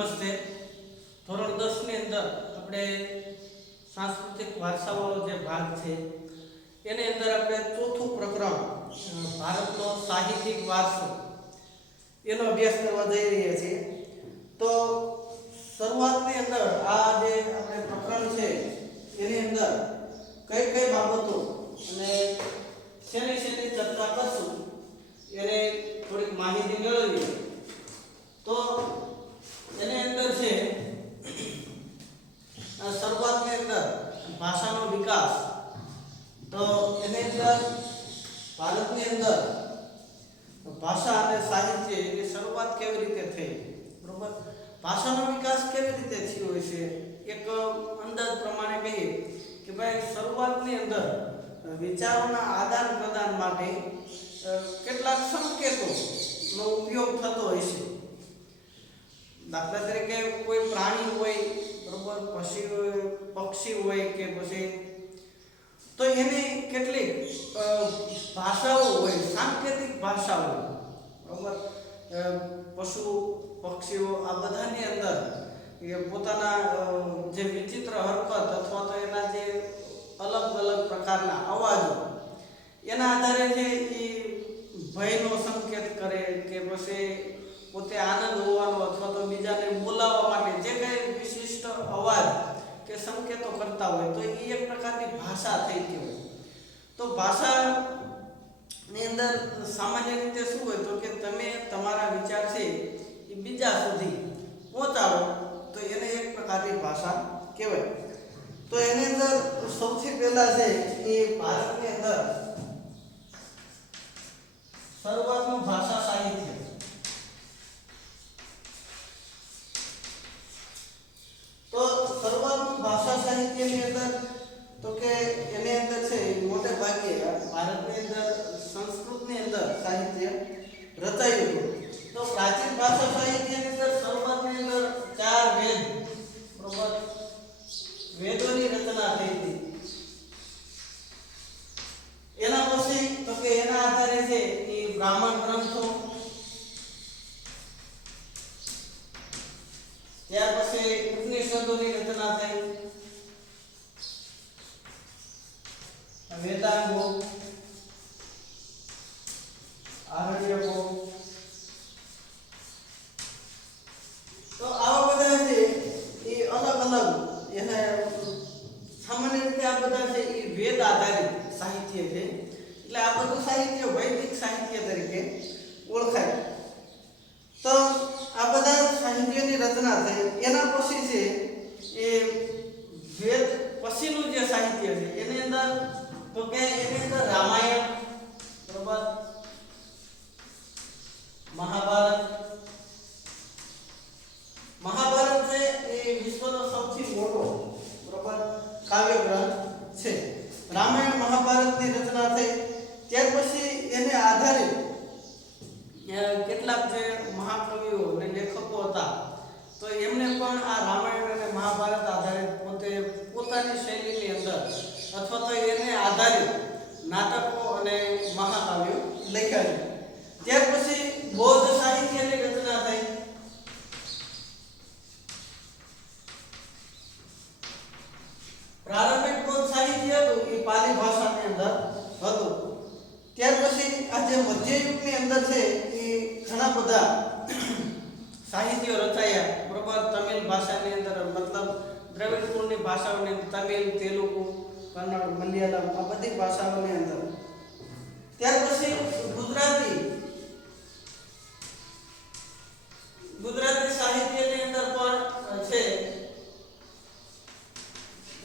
નમસ્તે. ધોરણ 10 ની અંદર આપણે સાંસ્કૃતિક વારસાવાળો જે ભાગ છે એની અંદર આપણે ચોથું પ્રકરણ ભારતનો સાહિત્યિક વારસો એનો અભ્યાસ કરવા જઈ રહ્યા છીએ. તો શરૂઆતની અંદર આ જે આપણે પ્રકરણ છે એની અંદર કઈ કઈ બાબતો અને શેની ચર્ચા કરશું એને થોડીક માહિતી મેળવીએ. તો એની અંદર છે શરૂઆતની અંદર ભાષાનો વિકાસ. તો એની અંદર ભારતની અંદર ભાષા અને સાહિત્ય એની શરૂઆત કેવી રીતે થઈ, બરોબર, ભાષાનો વિકાસ કેવી રીતે થયો છે. એક અંદાજ પ્રમાણે કહીએ કે ભાઈ શરૂઆતની અંદર વિચારોના આદાન પ્રદાન માટે કેટલાક સંકેતોનો ઉપયોગ થતો હોય છે. દાખલા તરીકે કોઈ પ્રાણી હોય, બરોબર, પક્ષી હોય કે પછી તો એની કેટલીક ભાષાઓ હોય, સાંકેતિક ભાષાઓ, બરોબર. પશુ પક્ષીઓ આ બધાની અંદર એ પોતાના જે વિચિત્ર હરકત અથવા તો એના જે અલગ અલગ પ્રકારના અવાજો એના આધારે જે એ ભયનો સંકેત કરે કે પછી પોતે આનંદ હોવાનો અથવા તો બીજાને બોલાવવા માટે જે કંઈ વિશિષ્ટ અવાજ કે સંકેતો કરતા હોય તો એ એક પ્રકારની ભાષા થઈ ગઈ હોય. તો ભાષાની અંદર સામાન્ય રીતે શું હોય તો કે તમે તમારા વિચાર છે એ બીજા સુધી પહોંચાડો તો એને એક પ્રકારની ભાષા કહેવાય. તો એની અંદર સૌથી પહેલા છે એ ભારતની અંદર શરૂઆતનું ભાષા સાહિત્ય. તો શરૂઆતનું ભાષા સાહિત્યની અંદર તો કે એની અંદર છે મોટે ભાગે ભારતની અંદર સંસ્કૃતની અંદર સાહિત્ય રચાયું હતું. તો પ્રાચીન ભાષા સાહિત્યની અંદર શરૂઆતની અંદર 4 વેદ, બરોબર, વેદોની રચના થઈ હતી. એના પછી તો કે એના આધારે છે એ બ્રાહ્મણ ગ્રંથો, ત્યાર પછી ઉપનિષદોની રચના થઈ, વેદાંગો, આરણ્યકો. તો આવા બધા છે એ અલગ અલગ એને સામાન્ય રીતે આ બધા છે એ વેદ આધારિત સાહિત્ય છે. એટલે આ બધું સાહિત્ય વૈદિક સાહિત્ય તરીકે ઓળખાય. તો આ બધા સાહિત્યની રચના થઈ. એના પછી છે એ વેદ પછીનું જે સાહિત્ય છે એની અંદર તો કે એની અંદર રામાયણ, બરોબર, મહાભારત છે એ વિશ્વનો સૌથી મોટો, બરોબર, કાવ્ય ગ્રંથ છે. રામાયણ મહાભારતની રચના થઈ. ત્યાર પછી એને આધારિત કેટલાક જે મહાકવિઓ અને લેખકો હતા તો એમને પણ આ રામાયણ અને મહાભારત આધારિત પોતાની શૈલીની અંદર અથવા તો એને આધારિત નાટકો અને મહાકાવ્યો લખ્યા છે. ત્યાર પછી બૌદ્ધ સાહિત્યની રચના થઈ. પ્રારંભિક બૌદ્ધ સાહિત્ય હતું એ પાલી ભાષાની અંદર હતું. ત્યાર પછી આ જે મધ્યયુગની અંદર છે એ ઘણા બધા સાહિત્યો રચાયા, બરોબર. તમિલ ભાષાની અંદર મતલબ દ્રવિડ કુળની ભાષાઓની તમિલ, તેલુગુ, કન્નડ, મલયાલમ આ બધી ભાષાઓની અંદર. ત્યાર પછી ગુજરાતી સાહિત્યની અંદર પણ છે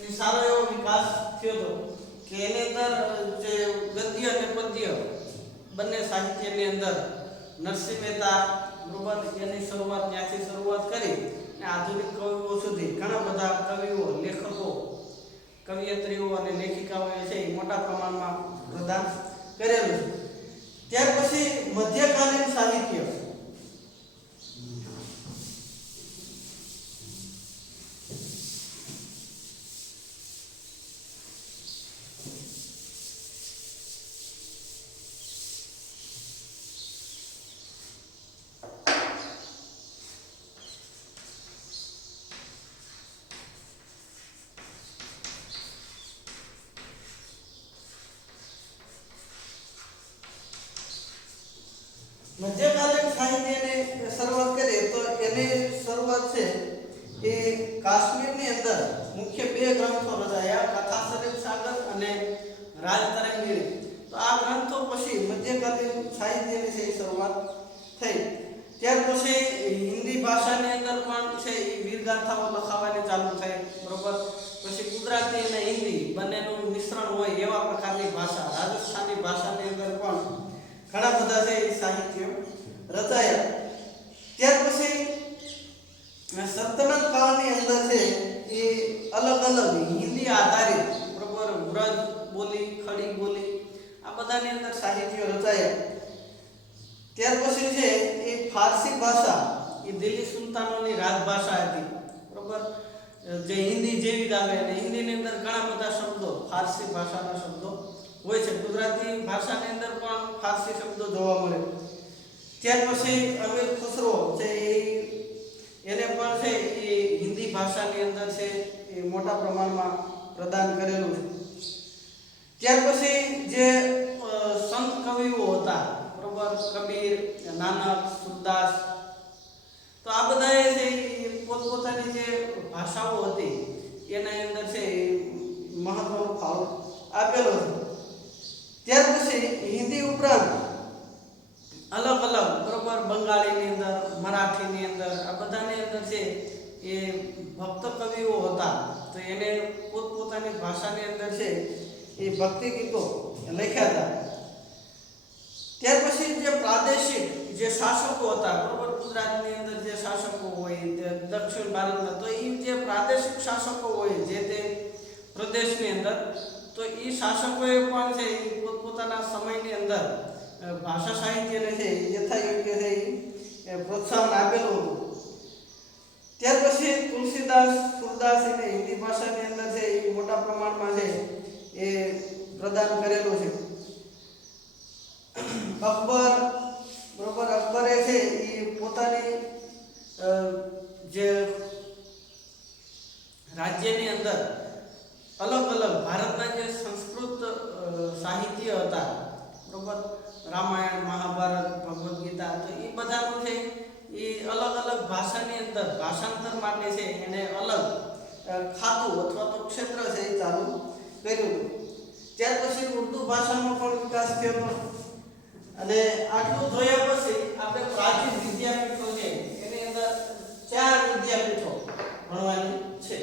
એ સારો એવો વિકાસ થયો હતો કે એની અંદર જે ગદ્ય અને પદ્ય બંને સાહિત્યની અંદર નરસિંહ મહેતા, બરોબર, એની ત્યાંથી શરૂઆત કરી અને આધુનિક કવિઓ સુધી ઘણા બધા કવિઓ, લેખકો, કવિયત્રીઓ અને લેખિકાઓ છે એ મોટા પ્રમાણમાં પ્રદાન કરેલું છે. ત્યાર પછી મધ્યકાલીન સાહિત્ય. મધ્યકાલીન સાહિત્યની શરૂઆત કરીએ તો એની શરૂઆત છે એ કાશ્મીરની અંદર મુખ્ય બે ગ્રંથો રચાયા, કથા શરીફ સાગર અને રાજતરંગીણી. તો આ ગ્રંથો પછી મધ્યકાલીન સાહિત્યની છે એ શરૂઆત થઈ. ત્યાર પછી હિન્દી ભાષાની અંદર પણ છે એ વીરગાથાઓ લખાવાની ચાલુ થઈ, બરોબર. પછી ગુજરાતી અને હિન્દી બંનેનું મિશ્રણ હોય એવા પ્રકારની ભાષા, રાજસ્થાની ભાષાની અંદર પણ ઘણા બધા છે એ સાહિત્યો રચાયા. ત્યાર પછી સલ્તનત કાળની અંદર છે એ અલગ અલગ હિન્દી આધારિત, બરોબર, વ્રજ બોલી, ખડી બોલી, આ બધાની અંદર સાહિત્યો રચાયા. ત્યાર પછી છે એ ફારસી ભાષા એ દિલ્હી સુલતાનોની રાજભાષા હતી, બરોબર, જે હિન્દી જેવી જ આવે. અને હિન્દીની અંદર ઘણા બધા શબ્દો ફારસી ભાષાના શબ્દો હોય છે. ગુજરાતી ભાષાની અંદર પણ ફારસી શબ્દો જોવા મળે. ત્યાર પછી અમીર ખુસરો છે એને પણ છે એ હિન્દી ભાષાની અંદર છે એ મોટા પ્રમાણમાં પ્રદાન કરેલું છે. ત્યાર પછી જે સંત કવિઓ હતા, બરોબર, કબીર, નાનક, સુરદાસ, તો આ બધાએ છે પોતપોતાની જે ભાષાઓ હતી એના અંદર છે મહત્વનો ફાળો આપેલો છે. ત્યાર પછી હિન્દી ઉપરાંત અલગ અલગ, બરોબર, બંગાળીની અંદર, મરાઠીની અંદર, આ બધાની અંદર છે એ ભક્ત કવિઓ હતા. તો એને પોતપોતાની ભાષાની અંદર છે એ ભક્તિ ગીતો લખ્યા હતા. ત્યાર પછી જે પ્રાદેશિક જે શાસકો હતા, બરોબર, ગુજરાતની અંદર જે શાસકો હોય, દક્ષિણ ભારતના, તો એ જે પ્રાદેશિક શાસકો હોય જે તે પ્રદેશની અંદર, તો એ શાસકોએ પણ છે એ પોતપોતાના સમયની અંદર ભાષા સાહિત્યને છે યથાયોગ્ય છે એ પ્રોત્સાહન આપેલું હતું. ત્યાર પછી તુલસીદાસ, સુરદાસ એને હિન્દી ભાષાની અંદર છે એ મોટા પ્રમાણમાં છે એ પ્રદાન કરેલું છે. અકબર, બરોબર, અકબરે છે એ પોતાની જે રાજ્યની અંદર અલગ અલગ ભારતના જે સંસ્કૃત સાહિત્ય હતા, બરોબર, રામાયણ, મહાભારત, ભગવદ્ ગીતા, તો એ બધાનું છે એ અલગ અલગ ભાષાની અંદર ભાષાંતર માટે છે એને અલગ ખાતું અથવા તો ક્ષેત્ર છે એ ચાલુ કર્યું. ત્યાર પછી ઉર્દુ ભાષાનો પણ વિકાસ થયો. અને આટલું જોયા પછી આપણે પ્રાચીન વિદ્યાપીઠો છે એની અંદર 4 વિદ્યાપીઠો ભણવાની છે.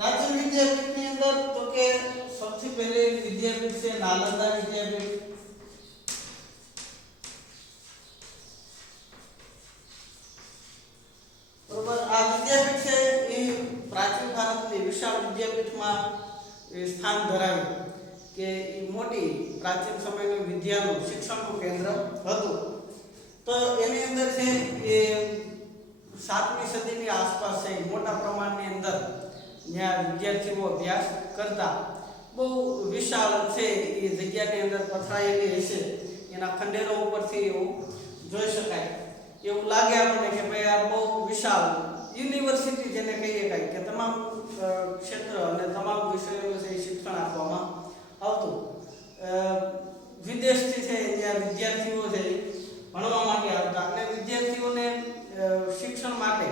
પ્રાચીન વિદ્યાપીઠની અંદર તો કે સૌથી પહેલી વિદ્યાપીઠ છે નાલંદા વિદ્યાપીઠ. બરોબર, આ વિદ્યાપીઠ છે એ પ્રાચીન ભારતની વિશાળ વિદ્યાપીઠમાં સ્થાન ધરાવ્યું કે એ મોટી પ્રાચીન સમયની વિદ્યાનું શિક્ષણનું કેન્દ્ર હતું. તો એની અંદર છે એ 7મી સદીની આસપાસ છે મોટા પ્રમાણની અંદર જ્યાં વિદ્યાર્થીઓ અભ્યાસ કરતા. બહુ વિશાળ છે એ જગ્યાની અંદર પથરાયેલી હશે, એના ખંડેરો ઉપરથી એવું જોઈ શકાય. એવું લાગે આપણને કે ભાઈ આ બહુ વિશાળ યુનિવર્સિટી જેને કહીએ કાંઈ, કે તમામ ક્ષેત્ર અને તમામ વિષયોનું છે શિક્ષણ આપવામાં આવતું. વિદેશથી છે જ્યાં વિદ્યાર્થીઓ છે ભણવા માટે આવતા અને વિદ્યાર્થીઓને શિક્ષણ માટે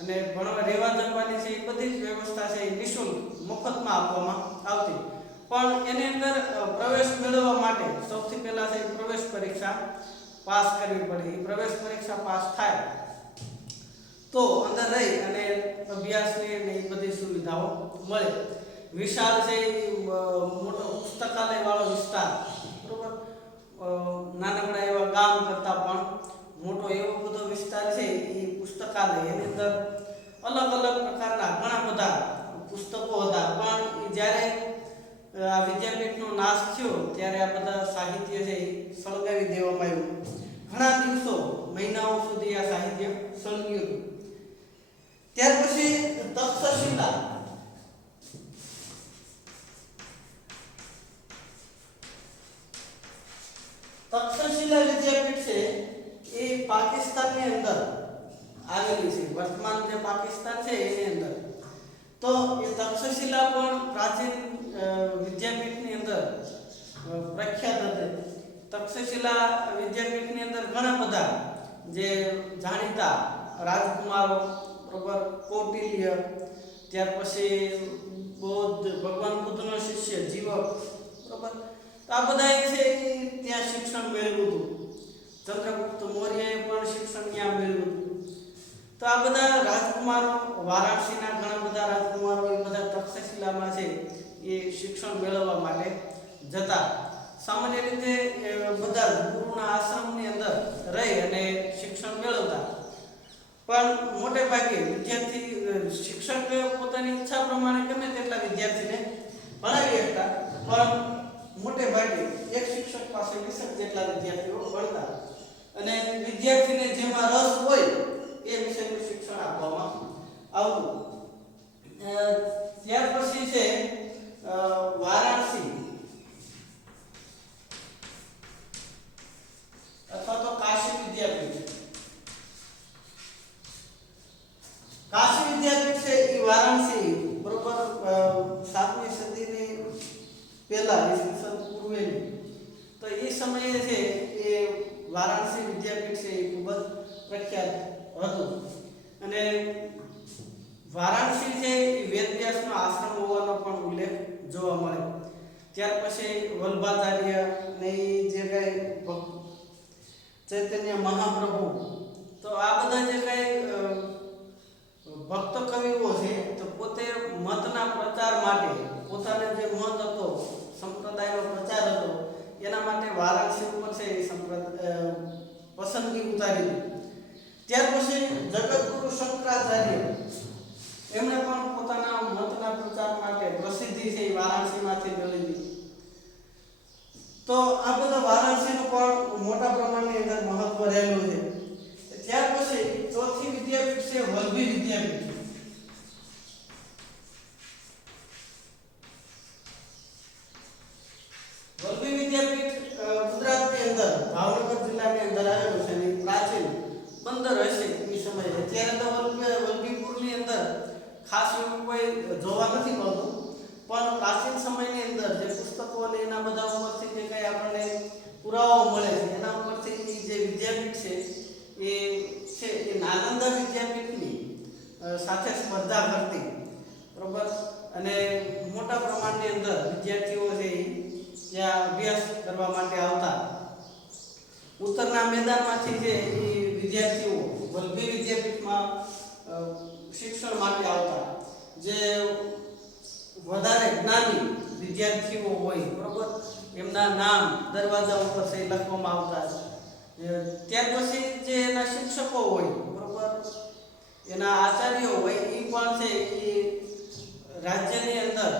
અને ભણવા રહેવા જમવાની છે એ બધી જ વ્યવસ્થા છે એ નિઃશુલ્ક મફતમાં આપવામાં આવતી. પણ એની અંદર પ્રવેશ મેળવવા માટે સૌથી પહેલા છે પ્રવેશ પરીક્ષા પાસ કરવી પડે. એ પ્રવેશ પરીક્ષા પાસ થાય તો અંદર રહી અને અભ્યાસની ને એ બધી સુવિધાઓ મળે. વિશાળ છે મોટો પુસ્તકાલય વાળો વિસ્તાર, બરોબર, નાનકડા એવા ગામ કરતાં પણ મોટો એવો બધો વિસ્તાર છે એ પુસ્તકાલય. એની અંદર અલગ અલગ પ્રકારના ઘણા બધા પુસ્તકો હતા. પણ જ્યારે આ વિદ્યાપીઠનો નાશ થયો ત્યારે આ બધા સાહિત્ય છે એ સળગાવી દેવામાં આવ્યું. ઘણા દિવસો, મહિનાઓ સુધી આ સાહિત્ય સળગ્યું હતું. ત્યાર પછી તક્ષશિલા તક્ષશિલા વિદ્યાપીઠ છે એ પાકિસ્તાનની અંદર આવેલી છે. વર્તમાન જે પાકિસ્તાન છે એની અંદર. તો એ તક્ષશિલા પણ પ્રાચીન વિદ્યાપીઠની અંદર પ્રખ્યાત હતી. તક્ષશિલા વિદ્યાપીઠની અંદર ઘણા બધા જે જાણીતા રાજકુમારો, બરોબર, કૌટિલ્ય, ત્યાર પછી ભગવાન બુદ્ધનો શિષ્ય જીવક, બરોબર, તો આ બધા છે ત્યાં શિક્ષણ મેળવ્યું હતું. ચંદ્રગુપ્ત મૌર્યએ પણ શિક્ષણ ત્યાં મેળવ્યું હતું. તો આ બધા રાજકુમારો, વારાણસીના ઘણા બધા રાજકુમારો એ બધા તક્ષશિલામાં છે એ શિક્ષણ મેળવવા માટે જતા. સામાન્ય રીતે બધા ગુરુના આશ્રમની અંદર રહી અને શિક્ષણ મેળવતા. પણ મોટે ભાગે વિદ્યાર્થી શિક્ષક પોતાની ઈચ્છા પ્રમાણે ગમે તેટલા વિદ્યાર્થીને ભણાવી શકતા, પણ મોટે ભાગે એક શિક્ષક પાસે 20 જેટલા વિદ્યાર્થીઓ ભણતા અને વિદ્યાર્થીને જેમાં રસ હોય એ વિષયનું શિક્ષણ આપવામાં આવતું. ત્યાર પછી છે વારાણસી અથવા તો કાશી વિદ્યાપીઠ. કાશી વિદ્યાપીઠ છે એ વારાણસી, બરોબર, 7મી સદીની પહેલા ઈસવીસન પૂર્વેની. તો એ સમયે છે એ વારાણસી વિદ્યાપીઠ છે એ ખૂબ જ પ્રખ્યાત હતું. અને વારાણસી છે એ વેદવ્યાસનો આશ્રમ હોવાનો પણ ઉલ્લેખ જોવા મળે. ત્યાર પછી વલ્ભાચાર્ય ને જે કઈ ચૈતન્ય મહાપ્રભુ, તો આ બધા જે કઈ ભક્ત કવિઓ છે તો પોતે મતના પ્રચાર માટે, પોતાને જે મત હતો, સંપ્રદાયનો પ્રચાર હતો, એના માટે વારાણસી ઉપર છે એ પસંદગી ઉતારી. ત્યાર પછી જગતગુરુ શંકરાચાર્ય એમણે પણ પોતાના મતના પ્રચાર માટે પ્રસિદ્ધિ છે એ વારાણસીમાંથી મેળવી. તો આ બધા વારાણસીનું પણ મોટા પ્રમાણની અંદર મહત્વ રહેલું છે. ત્યાર પછી ચોથી વિદ્યાપીઠ છે વલ્લભી વિદ્યાપીઠ. વલ્લભી વિદ્યાપીઠ ગુજરાતની અંદર ભાવનગર જિલ્લાની અંદર આવેલું છે અને પ્રાચીન બંદર હશે એ સમયે. અત્યારે તો વલ્લભીપુરની અંદર ખાસ એવું કોઈ જોવા નથી મળતું, પણ પ્રાચીન સમયની અંદર જે પુસ્તકો અને એના બધા ઉપરથી જે કંઈ આપણને પુરાવાઓ મળે છે એના ઉપરથી જે વિદ્યાપીઠ છે એ નાલંદા વિદ્યાપીઠની સાથે સ્પર્ધા કરતી, બરોબર, અને મોટા પ્રમાણની અંદર વિદ્યાર્થીઓ છે ત્યાં અભ્યાસ કરવા માટે આવતા. ઉત્તરના મેદાનમાંથી જે વિદ્યાર્થીઓ વલ્લભી વિદ્યાપીઠમાં શિક્ષણ માટે આવતા. જે વધારે જ્ઞાની વિદ્યાર્થીઓ હોય, બરોબર, એમના નામ દરવાજા ઉપર છે લખવામાં આવતા. ત્યાર પછી જે એના શિક્ષકો હોય, બરોબર, એના આચાર્યો હોય, એ પણ છે એ રાજ્યની અંદર,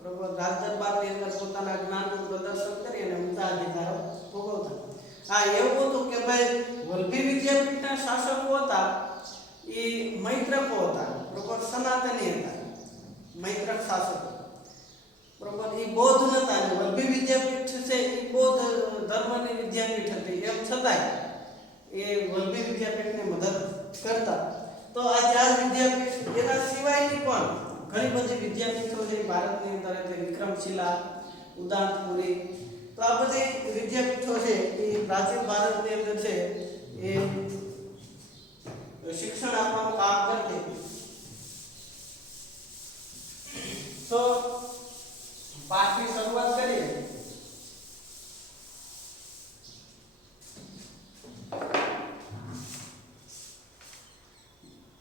બરોબર, રાજ દરબારની અંદર પોતાના જ્ઞાનનું પ્રદર્શન કરી અને ઊંચા અધિકારો ભોગવતા. હા, એવું હતું કે ભાઈ વલ્લભી વિદ્યાપીઠના શાસકો હતા એ મૈત્રકો હતા, બરોબર, સનાતની હતા, મૈત્રક શાસકો, બરોબર, એ બૌદ્ધ નતા. અને વલ્લભી વિદ્યાપીઠ છે એ બૌદ્ધ ધર્મની વિદ્યાપીઠ હતી, એમ છતાંય એ વલ્લભી વિદ્યાપીઠને મદદ કરતા. તો આ 4 વિદ્યાપીઠ, એના સિવાયની પણ ઘણી બધી વિદ્યાપીઠો છે ભારતની અંદર, એટલે વિક્રમશિલા, ઉદાંતપુરી, તો આ બધી વિદ્યાપીઠો છે એ પ્રાચીન ભારતની અંદર છે એ શિક્ષણ આપવાનું કામ કરતી. તો પાઠની શરૂઆત કરીએ.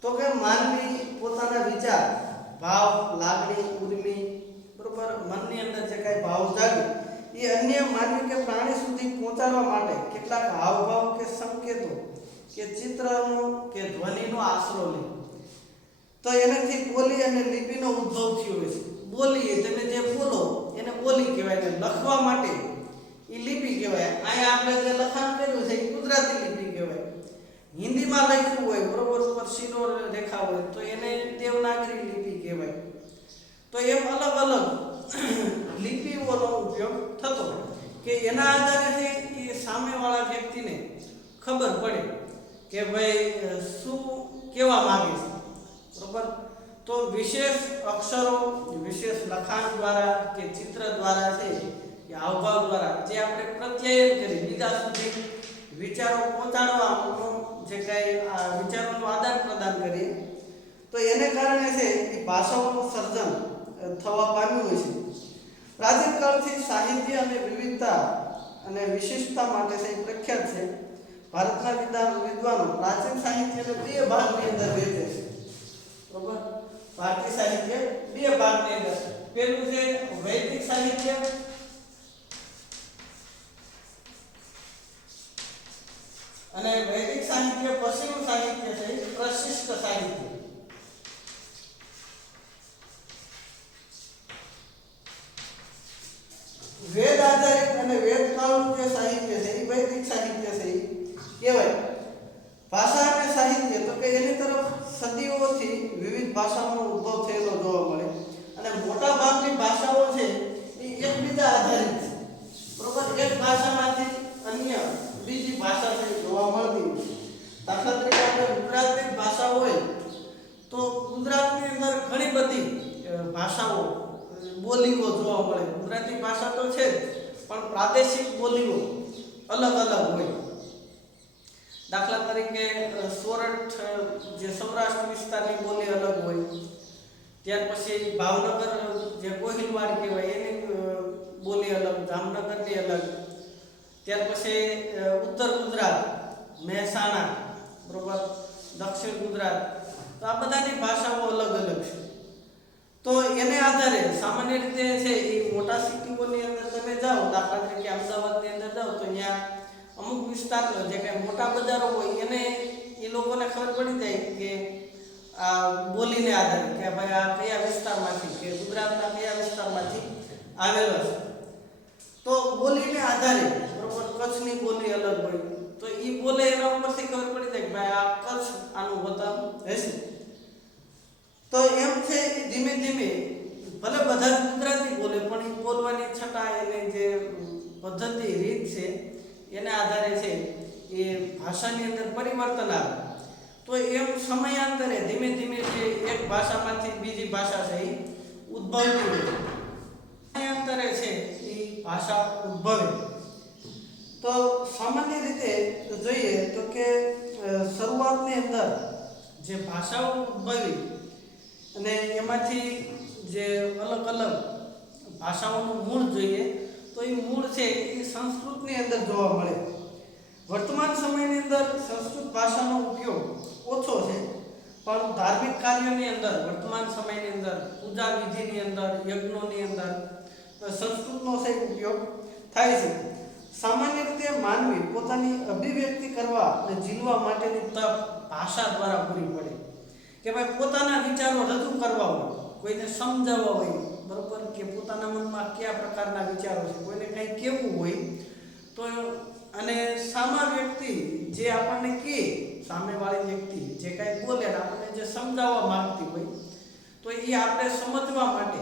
તો કે માનવી પોતાના વિચાર, ભાવ, લાગણી, ઉર્મિ, બરોબર, મનની અંદર જે કઈ ભાવ જાગે એ અન્ય માનવી કે પ્રાણી સુધી પહોંચાડવા માટે કેટલાક હાવભાવ કે સંકેતો કે ચિત્રનો કે ધ્વનિનો આશરો લે. તો એનાથી બોલી અને લિપિનો ઉદ્ભવ થયો છે. બોલી, તમે જે બોલો એને બોલી કહેવાય, ને લખવા માટે એ લિપિ કહેવાય. અહીંયા આપણે જે લખાણ કર્યું છે એ ગુજરાતી લિપિ કહેવાય. હિન્દીમાં લખ્યું હોય, બરોબર, ઉપર શીરો રેખા હોય તો એને દેવનાગરી લિપિ કહેવાય. તો એમ અલગ અલગ લિપિઓનો ઉપયોગ થતો કે એના આધારે એ સામેવાળા વ્યક્તિને ખબર પડે કે ભાઈ શું કેવા માંગે છે, બરોબર. તો વિશેષ અક્ષરો, વિશેષ લખાણ દ્વારા કે ચિત્ર દ્વારા છે કે હાવભાવ દ્વારા જે આપણે પ્રત્યાયન કરી બીજા સુધી વિચારો પહોંચાડવાનો જે કાંઈ વિચારોનું આદાન પ્રદાન કરીએ તો એને કારણે છે એ ભાષાઓનું સર્જન થવા પામ્યું હોય છે. પ્રાચીન કાળથી સાહિત્ય અને વિવિધતા અને વિશિષ્ટતા માટે છે પ્રખ્યાત છે. ભારતના વિદ્વાનો પ્રાચીન સાહિત્યને બે ભાગની અંદર વહેંચે છે, બરોબર. ભારતીય સાહિત્ય બે ભાગની અંદર, પહેલું છે વૈદિક સાહિત્ય અને વૈદિક સાહિત્ય પછીનું સાહિત્ય છે પ્રશિષ્ટ સાહિત્ય. વેદ આધારિત અને વેદ કાળનું જે સાહિત્ય છે એ વૈદિક સાહિત્ય છે એ કહેવાય. ભાષા અને સાહિત્ય તો કે એની તરફ સદીઓથી વિવિધ ભાષાનો ઉદ્ભવ થયેલો જોવા મળે અને મોટા ભાગની ભાષાઓ છે એ એકબીજા આધારિત છે, બરોબર. એક ભાષામાંથી અન્ય બીજી ભાષા છે જોવા મળતી હોય. દાખલા તરીકે આપણે ગુજરાતી ભાષા હોય તો ગુજરાતની અંદર ઘણી બધી ભાષાઓ બોલીઓ જોવા મળે. ગુજરાતી ભાષા તો છે જ, પણ પ્રાદેશિક બોલીઓ અલગ અલગ હોય. દાખલા તરીકે સોરઠ જે સૌરાષ્ટ્ર વિસ્તારની બોલી અલગ હોય, ત્યાર પછી ભાવનગર જે ગોહિલવાડ કહેવાય એની બોલી અલગ, જામનગરની અલગ, ત્યાર પછી ઉત્તર ગુજરાત મહેસાણા, બરોબર, દક્ષિણ ગુજરાત, તો આ બધાની ભાષાઓ અલગ અલગ છે. તો એને આધારે સામાન્ય રીતે છે એ મોટા સિટીઓની અંદર તમે જાઓ, દાખલા તરીકે અમદાવાદની અંદર જાઓ તો ત્યાં અમુક વિસ્તારનો જે કાંઈ મોટા બજારો હોય એને એ લોકોને ખબર પડી જાય કે આ બોલીને આધારે કે ભાઈ આ કયા વિસ્તારમાંથી કે ગુજરાતના કયા વિસ્તારમાંથી આવેલો છે. તો બોલીને આધારે, બરોબર, કચ્છની બોલી અલગ હોય તો એ બોલે એના ઉપરથી ખબર પડી જાય કે ભાઈ આ કચ્છ આનું વતન હશે. તો એમ છે ધીમે ધીમે ભલે બધા જ ગુજરાતી બોલે પણ એ બોલવાની છતાં એની જે પદ્ધતિ રીત છે એને આધારે છે એ ભાષાની અંદર પરિવર્તન આવે. તો એમ સમયાંતરે ધીમે ધીમે જે એક ભાષામાંથી બીજી ભાષા છે એ ઉદ્ભવતી હોય, સમયાંતરે છે એ ભાષા ઉદ્ભવે. તો સામાન્ય રીતે જોઈએ તો કે શરૂઆતની અંદર જે ભાષાઓ ઉદ્ભવી અને એમાંથી જે અલગ અલગ ભાષાઓનું મૂળ જોઈએ તો એ મૂળ છે એ સંસ્કૃતની અંદર જોવા મળે. વર્તમાન સમયની અંદર સંસ્કૃત ભાષાનો ઉપયોગ ઓછો છે, પણ ધાર્મિક કાર્યોની અંદર વર્તમાન સમયની અંદર પૂજા વિધિની અંદર યજ્ઞોની અંદર સંસ્કૃતનો છે ઉપયોગ થાય છે. સામાન્ય રીતે માનવી પોતાની અભિવ્યક્તિ કરવા અને જીવવા માટેની તક ભાષા દ્વારા પૂરી પડે કે ભાઈ પોતાના વિચારો રજૂ કરવા હોય, કોઈને સમજાવવા હોય, બરોબર, કે પોતાના મનમાં કયા પ્રકારના વિચારો છે, કોઈને કંઈ કહેવું હોય તો અને સામા વ્યક્તિ જે આપણને કહે, સામેવાળી વ્યક્તિ જે કાંઈ બોલે ને આપણને જે સમજાવવા માંગતી હોય તો એ આપણે સમજવા માટે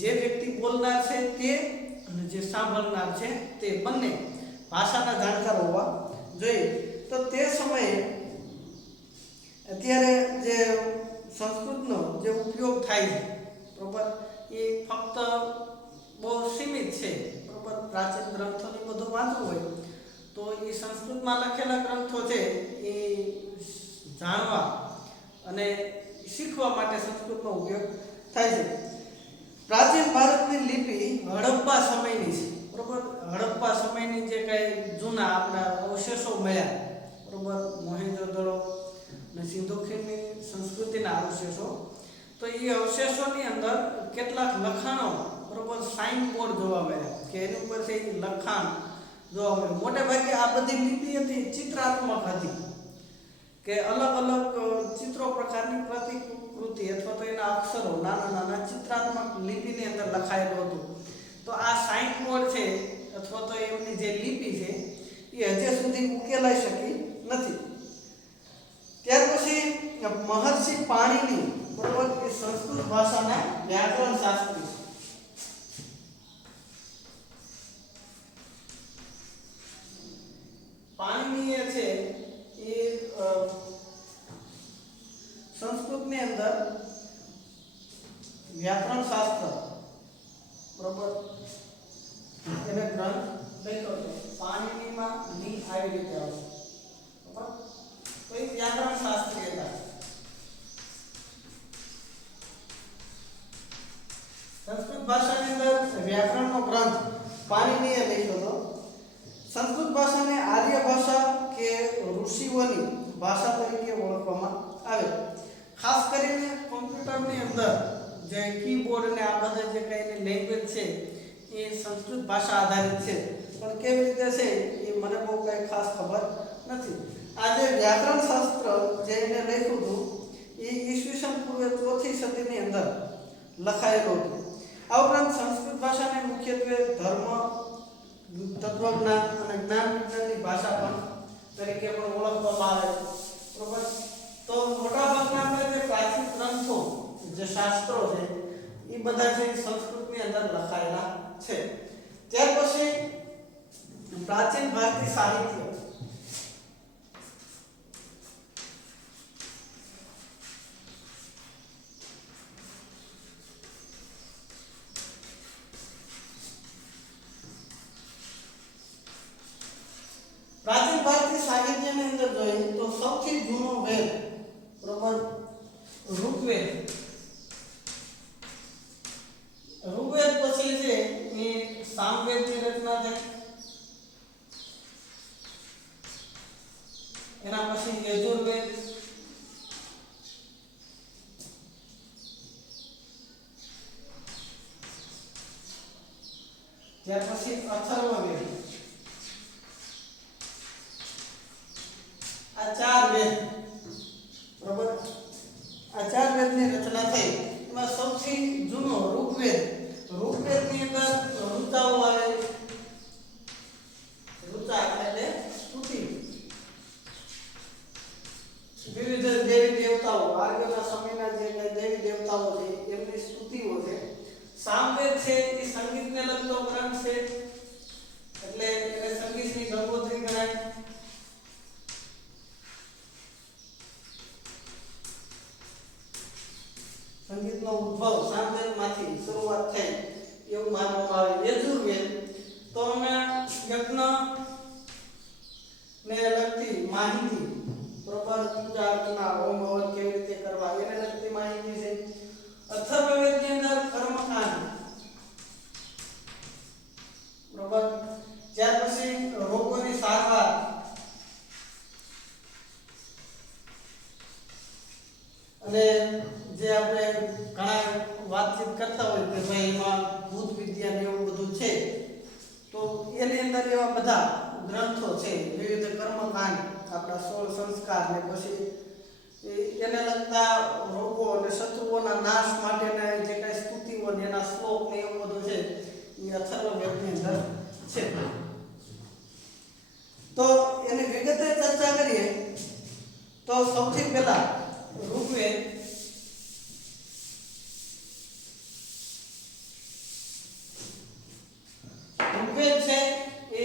જે વ્યક્તિ બોલનાર છે તે અને જે સાંભળનાર છે તે બંને ભાષાના જાણકાર હોવા જોઈએ. તો તે સમયે અત્યારે જે સંસ્કૃતનો જે ઉપયોગ થાય છે, બરોબર, એ ફક્ત બહુ સીમિત છે, બરોબર. પ્રાચીન ગ્રંથોની બધું વાંચવું હોય તો એ સંસ્કૃતમાં લખેલા ગ્રંથો છે એ જાણવા અને શીખવા માટે સંસ્કૃતનો ઉપયોગ થાય છે. પ્રાચીન ભારતની લિપિ હડપ્પા સમયની છે, બરોબર. હડપ્પા સમયની જે કાંઈ જૂના આપણા અવશેષો મળ્યા, બરોબર, મોહેંજો-દડો અને સિંધુ ખીણની સંસ્કૃતિના અવશેષો, તો એ અવશેષોની અંદર કેટલાક લખાણો, બરોબર, સાઇન બોર્ડ જોવા મળ્યા કે એની ઉપર છે લખાણ જોવા મળ્યું. મોટે ભાગે આ બધી લિપિ હતી ચિત્રાત્મક હતી કે અલગ અલગ ચિત્રો પ્રકારની પ્રતિકૃતિ અથવા તો એના અક્ષરો નાના નાના ચિત્રાત્મક લિપિની અંદર લખાયેલું હતું. તો આ સાઇન બોર્ડ છે અથવા તો એમની જે લિપિ છે એ હજી સુધી ઉકેલાઈ શકી નથી. ત્યાર પછી મહર્ષિ પાણીની, બરોબર, એ સંસ્કૃત ભાષાના વ્યાકરણ શાસ્ત્રી છે. ભાષાની અંદર વ્યાકરણનો ગ્રંથ પાણિનીએ લખ્યો હતો. સંસ્કૃત ભાષાને આર્ય ભાષા કે ઋષિઓની ભાષા તરીકે ઓળખવામાં આવે. ખાસ કરીને કોમ્પ્યુટરની અંદર જે કીબોર્ડ ને આ બધા જે કઈ લેંગ્વેજ છે એ સંસ્કૃત ભાષા આધારિત છે. પણ કેવી રીતે છે એ મને બહુ કઈ ખાસ ખબર નથી. આ જે વ્યાકરણ શાસ્ત્ર જે એને લખ્યું હતું એ ઈસવીસન પૂર્વે 4th સદીની અંદર લખાયેલું હતું. આ ઉપરાંત સંસ્કૃત ભાષાને મુખ્યત્વે ધર્મ, તત્વજ્ઞાન અને જ્ઞાન વિજ્ઞાનની ભાષા પણ તરીકે પણ ઓળખવામાં આવે છે. બરોબર. તો મોટાભાગના આપણે જે પ્રાચીન ગ્રંથો જે શાસ્ત્રો છે એ બધા છે સંસ્કૃતની અંદર લખાયેલા છે. ત્યાર પછી પ્રાચીન ભારતીય સાહિત્ય. પ્રાચીન ભારતીય સાહિત્યની અંદર જોઈએ તો સૌથી જૂનો વેદ બરોબર ઋગ્વેદ. ઋગ્વેદ પછી છે એ સામવેદની રચના થઈ. એના પછી યજુર્વેદ, ત્યાર પછી અથર્વવેદ. આ ચાર વેદ બરોબર. આ ચાર વેદની રચના થઈ. એમાં સૌથી જૂનો ઋગ્વેદ. ઋગ્વેદની અંદર ઋચાઓ આવે. ઋચા એટલે સ્તુતિ. વિવિધ દેવી દેવતાઓ આર્યોના સમયના જે દેવી દેવતાઓ છે એમની સ્તુતિઓ છે. સામવેદ છે એ સંગીતને લગતો ગ્રંથ છે એટલે એને સંગીતની ગંગોત્રી ગણાય. સંગીતનો ઉદ્ભવ સામવેદમાંથી શરૂઆત થઈ એવું માનવામાં આવે. યજુર્વેદ તો યજ્ઞ ને લગતી માહિતી બરોબર, પૂજા અર્ચના હોમ હવન કેવી રીતે કરવા એને લગતી માહિતી છે. અથર્વવેદની અંદર કર્મકાંડ બરોબર. ત્યાર પછી રોગોની સારવાર અને જે આપણે ઘણા વાતચીત કરતા હોય કે ભાઈ એમાં ભૂત વિદ્યા ને એવું બધું છે તો એની અંદર એવા બધા ગ્રંથો છે. વિવિધ કર્મકાંડ, આપણા 16 સંસ્કાર ને પછી એને લગતા રોગો અને શત્રુઓના નાશ માટેના જે કઈ સ્તુતિઓ ને એના શ્લોક ને એવું બધું છે એ અથર્વવેદની અંદર છે. તો એની વિગતે ચર્ચા કરીએ તો સૌથી પહેલા ઋગ્વેદ. ઋગ્વેદ છે એ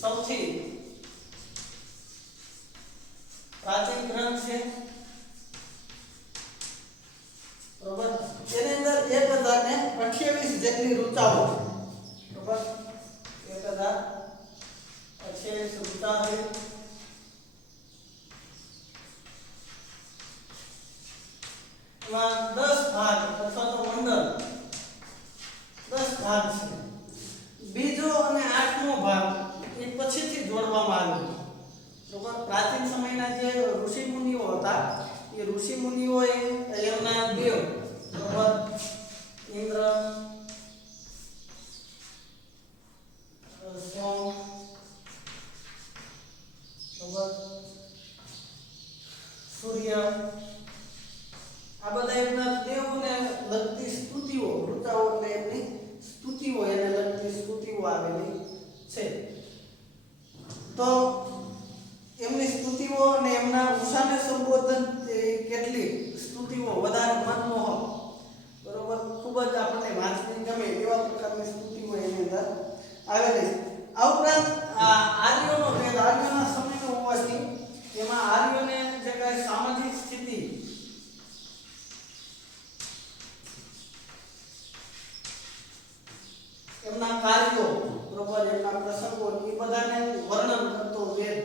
સૌથી પ્રાચીન ગ્રંથ છે બરોબર. એની અંદર 1028 જેટલી ઋચાઓ બરોબર. 1028 ઋચા છે. એમાં 10 ભાગ અથવા તો મંડળ 10 ભાગ છે. બીજો અને 8મો ભાગ એ પછીથી જોડવામાં આવ્યો બરોબર. પ્રાચીન સમયના જે ઋષિ મુનિઓ હતા એ ઋષિ મુનિઓએ એમના દેવ બરોબર ઇન્દ્ર, સોમ બરોબર, સૂર્ય આ બધા એમના દેવોને લગતી સ્તુતિઓ ઋચાઓ એટલે એમની સ્તુતિઓ એને લગતી સ્તુતિઓ આવેલી છે. તો એમની સ્તુતિઓ અને એમના ઉષાને સંબોધન કેટલી સ્તુતિઓ વધારે મનમોહક બરોબર, ખૂબ જ આપણને વાંચવી ગમે એવા પ્રકારની સ્તુતિઓ એની અંદર આવેલી છે. આ ઉપરાંત આર્યોનો વેદ આર્યોના સમયનો હોવાથી એમાં આર્યોને જે કાંઈ સામાજિક સ્થિતિ એમના કાર્યો બરોબર એમના પ્રસંગો એ બધાને વર્ણન કરતો વેદ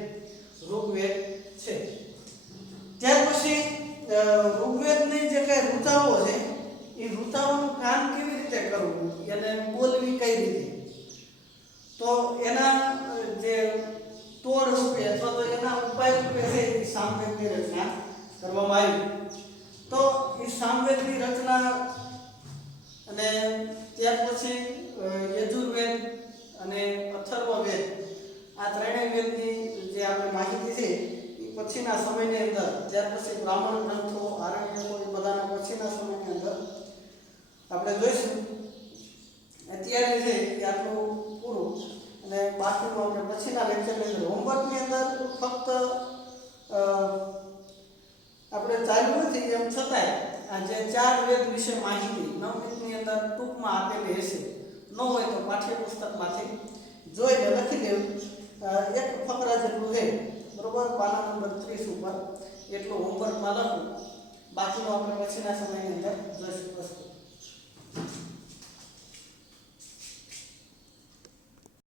ઋગ્વેદ છે. ત્યાર પછી ઋગ્વેદની જે કઈ ઋચાઓ છે એ ઋચાઓનું કામ કેવી રીતે કરવું એને બોલવી કઈ રીતે, તો એના જે તોડ રૂપે અથવા તો એના ઉપાય રૂપે છે એ સામવેદની રચના કરવામાં આવી. તો એ સામવેદની રચના અને ત્યાર પછી યજુર્વેદ અને અથર્વવેદ આ ત્રણેય વેદની જે આપણે માહિતી છે એ પછીના સમયની અંદર, ત્યાર પછી બ્રાહ્મણ ગ્રંથો, આરણ્યકો, એ બધાના પછીના સમયની અંદર આપણે જોઈશું. અત્યારે છે એ આટલું પૂરું, અને બાકીનું આપણે પછીના લેક્ચરની અંદર હોમવર્કની અંદર ફક્ત આપણે ચાલુ નથી એમ છતાંય આ જે 4 વેદ વિશે માહિતી 9 મિનિટની અંદર ટૂંકમાં આપેલી હશે. ન હોય તો પાઠ્યપુસ્તકમાંથી જોઈને લખી દેવું. એક ફકરા જેટલું છે બરોબર, પાના નંબર 30 ઉપર એટલું હોમવર્કમાં લખું. બાકીનું આપણે પછીના સમયની અંદર જોઈશું.